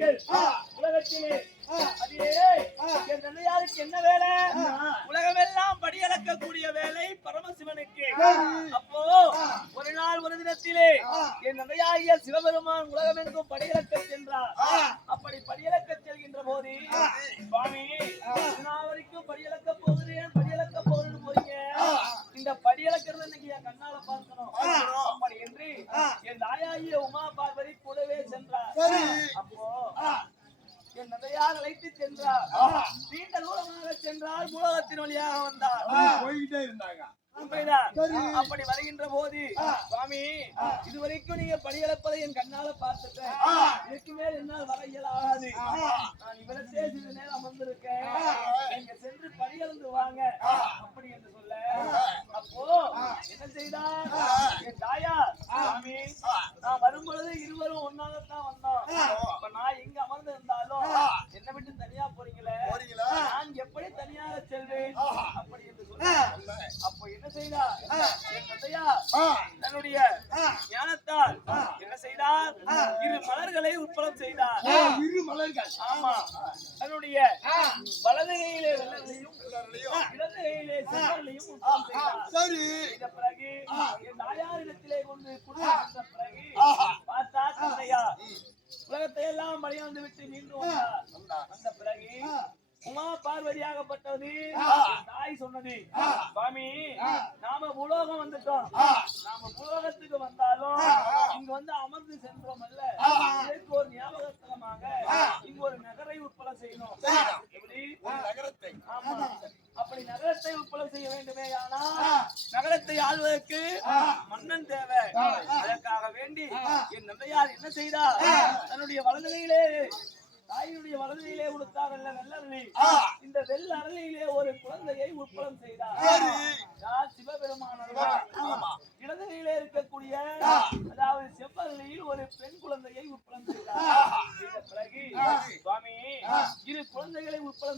வேதங்கள் உலகத்திலே தந்தையாருக்கு என்ன வேலை? உலகமெல்லாம் படியளக்கக்கூடிய வேலை பரமசிவனுக்கு. அப்போ ஒரு நாள் ஒரு தினத்திலே என் தந்தையாகிய சிவபெருமான் உலகமெங்கும் படியளக்க சென்றார். அப்படி படியளக்க இந்த படியளக்கிறது இன்னைக்கு என் கண்ணால பார்க்கணும். அப்படி என்று என் தாயாகிய உமா பார்வதி கூடவே சென்றார். அப்போ என் நதையார் அழைத்து சென்றார். நீண்ட தூரமாக சென்றார் பூலகத்தின் வழியாக வந்தார். இருந்தாங்க. அப்படி வருகின்ற போது சுவாமி இதுவரைக்கும் நீங்க படியளப்பதை என் கண்ணால பார்த்துட்டேன். இதுக்கு மேல் என்னால் வர இயலாது. நான் இவரத்தே சிறிது நேரம் வந்திருக்கேன். நீங்க சென்று படியளந்து வாங்க அப்படி என்று சொல்ல அப்போ என்ன செய்தார் சுவாமி. நான் வரும்பொழுது இருவரும் ஒன்னாகத்தான் வந்தோம். அப்ப நான் எங்க அமர்ந்து இருந்தாலும் என்னை விட்டு தனியா போறீங்களே? போறீங்களா? நான் எப்படி தனியாக செல்வேன்? அப்படி என்று சொல்ல அப்போ என்ன செய்தார்? என் தந்தையா தன்னுடைய ஞானத்தால் என்ன செய்தார்? இரு மலர்களை உட்பலம் செய்தார். இரு மலர்கள். ஆமா. தன்னுடைய வலது கையிலே வெள்ளத்தையும் சரி. பிறகு என் தாயாரிடத்திலே கொண்டு கொடுத்த பிறகு பார்த்தா தந்தையா? உலகத்தை எல்லாம் பணியாந்து விட்டு மீண்டும் வந்த பிறகு உமா பார்வதியாகப்பட்டது. தாய் சொன்னது. சுவாமி நாம பூலோகம் வந்துட்டோம். நாம பூலோகத்துக்கு வந்தாலும் இங்க வந்து அமர்ந்து சென்றோம் அல்ல இதற்கு ஒரு ஞாபகத்தலமாக இங்க ஒரு நகரை உட்பலம் செய்யணும் எப்படி ஒரு நகரத்தை ஆமா அப்படி நகரத்தை உட்பலம் செய்ய வேண்டுமே ஆனால் நகரத்தை ஆள்வதற்கு மன்னன் தேவை. அதற்காக வேண்டி என் நந்தையார் என்ன செய்தார்? தன்னுடைய வலதுகையிலே தாயினுடைய வலதுகையிலே கொடுத்தார் அல்ல வெள்ளரளி. இந்த வெள்ள அரளியிலே ஒரு குழந்தையை உட்பலம் செய்தார். யார்? சிவபெருமானவர்கள் இடதுகையிலே இருக்கக்கூடிய அதாவது செவ்வரளியில் ஒரு பெண் குழந்தையை உட்பலம் செய்தார். செய்த பிறகு சுவாமி இரு குழந்தைகளை உட்பலம்